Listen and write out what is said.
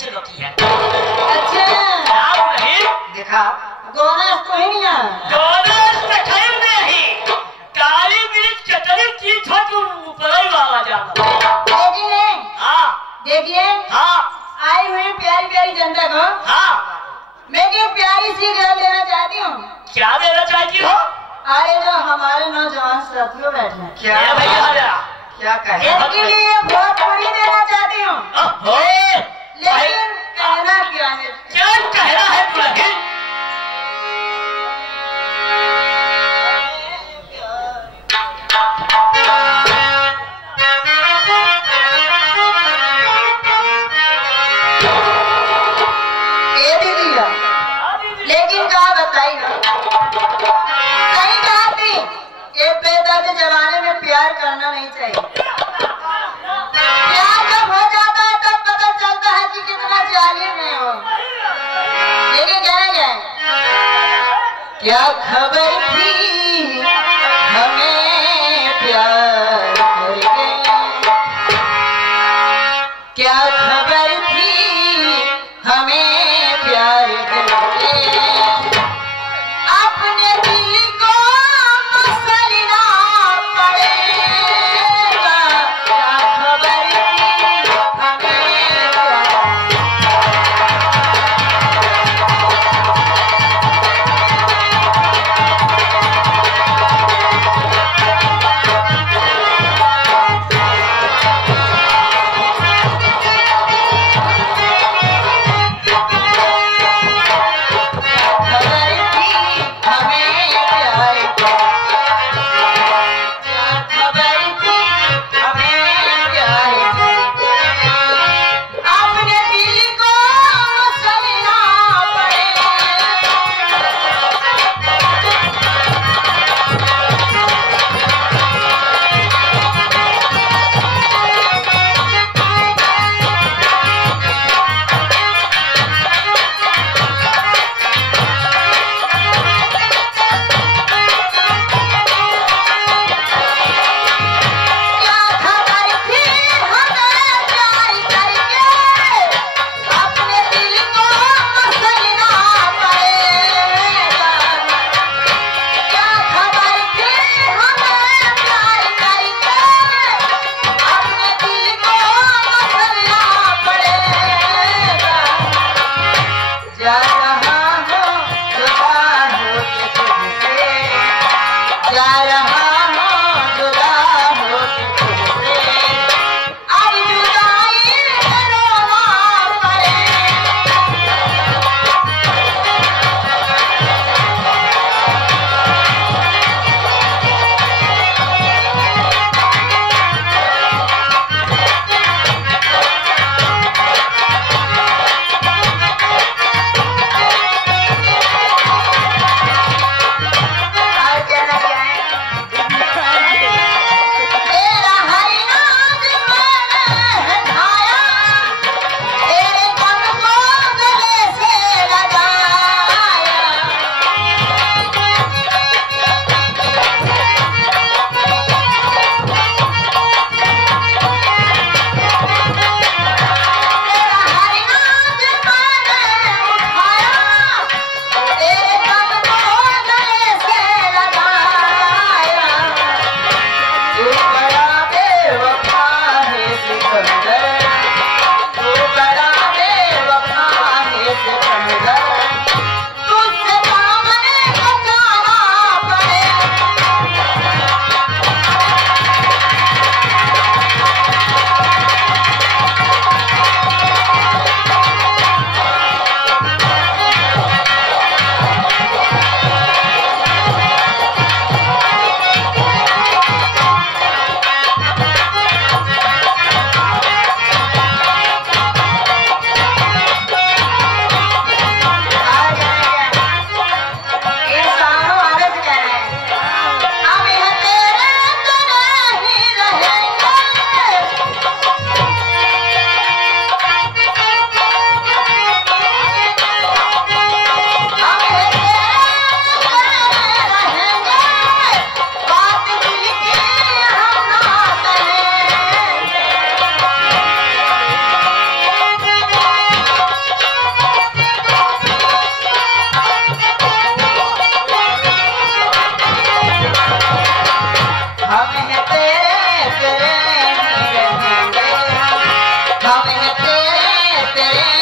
चुकी है। अच्छा नहीं देखा गोनस तो ही नहीं है दोनों सखई नहीं काली मिर्च चटनी की छोटू ऊपर ही वाला जाना। लेकिन हाँ देखिए हाँ आई हुई प्यारी प्यारी जनता को हाँ मैं एक प्यारी सी गल देना चाहती हूँ। क्या देना चाहती हो? अरे जो हमारे नौजवान साथियों बैठे हैं क्या भैया क्या कहे इनके लिए बहुत पूरी देना चाहती हूँ लेकिन कहना क्या है क्या कहना है दुल्हन? ये दीदी लेकिन क्या बताई ना सही कहा थी ये बेदर्द जमाने में प्यार करना नहीं चाहिए। प्यार जब हो जाता है तब पता चलता है कि कितना जालिम है वो। लेकिन कहना क्या है क्या खबर थी हमें प्यार करके क्या खबर थी हमें प्यार करके अपने दिल को मसलना पड़ेगा क्या खबर थी हमें प्यार तेरे